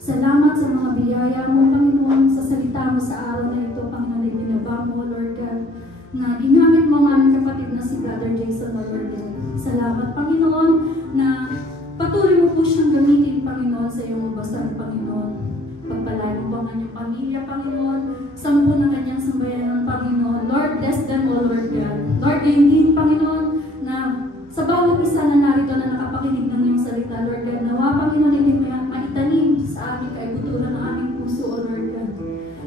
Salamat sa mga biyaya mo, Panginoon, sa salita mo sa araw na ito, Panginoon, ay binaba mo, Lord God, na ginamit mo ang aming kapatid na si Brother Jason, Lord God. Salamat, Panginoon, na patuloy mo po siyang gamitin, Panginoon, sa iyong mabasan, Panginoon. Pagpalain mo po ang kanyang pamilya, Panginoon, sampu ng kanyang sambayanan, Panginoon. Lord, bless them all, Lord God. Lord, gayon din, Panginoon, na sa bawat isa na narito na nakapakinig ng iyong salita, Lord God, nawa, Panginoon, ito'y maitanim sa aming kaibuturan ng aming puso, O Lord God.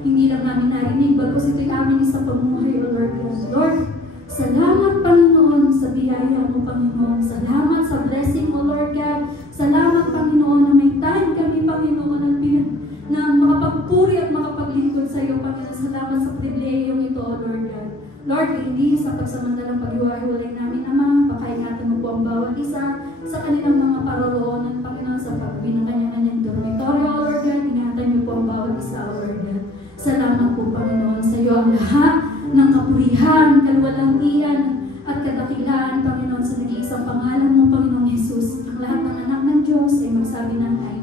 Hindi lang namin narinig, bagos ito'y aming isang pamuhay, O Lord God. Lord, salamat, Panginoon, sa biyaya mo, Panginoon. Salamat sa blessing mo, Lord God. Salamat, Panginoon, na may time kami, Panginoon, na makapagpuri at makapaglingkod sa iyo, Panginoon. Salamat sa pribilehiyong ito, O Lord God. Lord, hindi sa pagsamantalang paghiwa-hiwalay namin, Ama, pakaingatan mo po ang bawat isa sa kanilang mga paroroonan, Panginoon, sa pagbuwi ng kanyang dormitoryo, O Lord God. Ingatan niyo po ang bawat isa, O Lord God. Salamat po, Panginoon, sa iyo ang lahat ng kapurihan, kaluwalangian, at kadakilaan, Panginoon, sa nag-iisang pangalan mo, Panginoong Jesus. Ang lahat ng anak ng Diyos ay magsabi ng ay